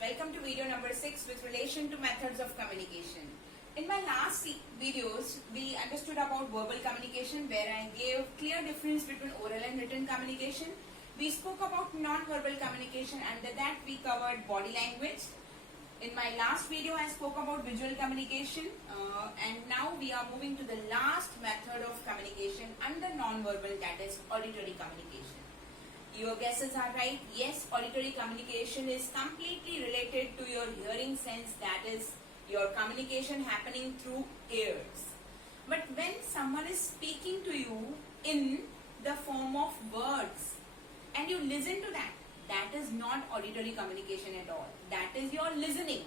Welcome to video number 6 with relation to methods of communication. In my last videos, we understood about verbal communication where I gave clear difference between oral and written communication. We spoke about non-verbal communication, under that we covered body language. In my last video, I spoke about visual communication and now we are moving to the last method of communication under non-verbal, that is auditory communication. Your guesses are right. Yes, auditory communication is completely related to your hearing sense, that is your communication happening through ears. But when someone is speaking to you in the form of words and you listen to that, that is not auditory communication at all. That is your listening.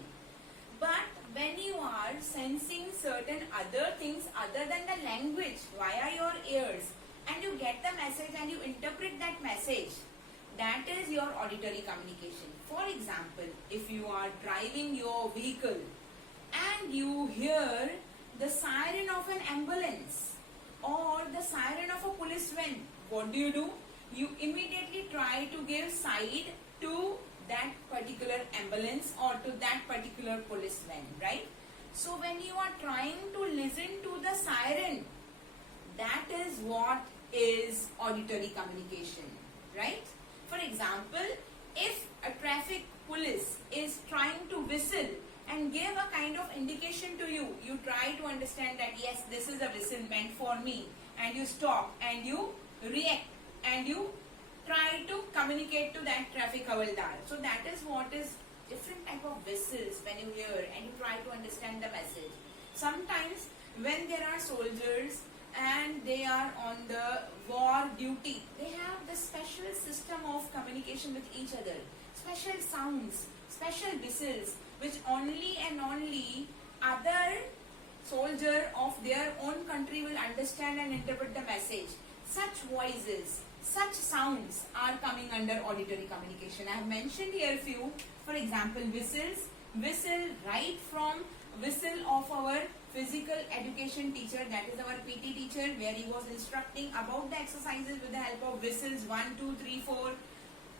But when you are sensing certain other things other than the language via your ears, and you get the message and you interpret that message, that is your auditory communication. For example, if you are driving your vehicle and you hear the siren of an ambulance or the siren of a police van, what do? You immediately try to give side to that particular ambulance or to that particular police van, right? So when you are trying to listen to the siren, that is what is auditory communication, right? For example, if a traffic police is trying to whistle and give a kind of indication to you, you try to understand that yes, this is a whistle meant for me, and you stop and you react and you try to communicate to that traffic havaldar. So that is what is different type of whistles when you hear and you try to understand the message. Sometimes when there are soldiers and they are on the war duty, they have the special system of communication with each other. Special sounds, special whistles, which only and only other soldier of their own country will understand and interpret the message. Such voices, such sounds are coming under auditory communication. I have mentioned here few. For example, whistles. Whistle right from whistle of our physical education teacher, that is our PT teacher, where he was instructing about the exercises with the help of whistles 1, 2, 3, 4,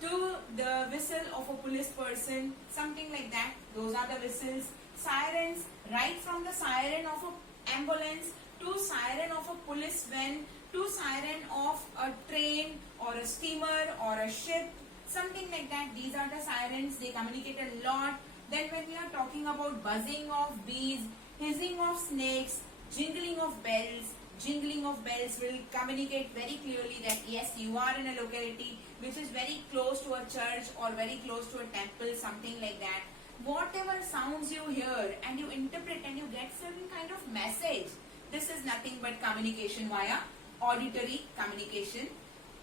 to the whistle of a police person, something like that. Those are the whistles. Sirens, right from the siren of an ambulance to siren of a police van to siren of a train or a steamer or a ship, something like that. These are the sirens. They communicate a lot. Then when we are talking about buzzing of bees, hissing of snakes, jingling of bells will communicate very clearly that yes, you are in a locality which is very close to a church or very close to a temple, something like that. Whatever sounds you hear and you interpret and you get certain kind of message, this is nothing but communication via auditory communication.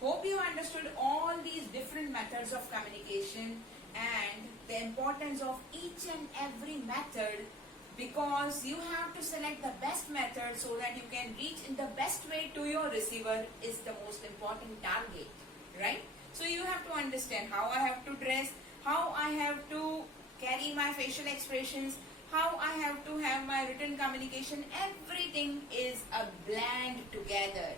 Hope you understood all these different methods of communication and the importance of each and every method, because you have to select the best method so that you can reach in the best way to your receiver is the most important target, right? So you have to understand how I have to dress, how I have to carry my facial expressions, how I have to have my written communication. Everything is a blend together.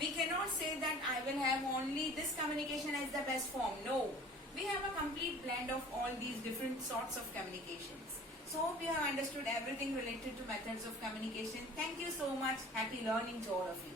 We cannot say that I will have only this communication as the best form. No. We have a complete blend of all these different sorts of communications. So hope you have understood everything related to methods of communication. Thank you so much. Happy learning to all of you.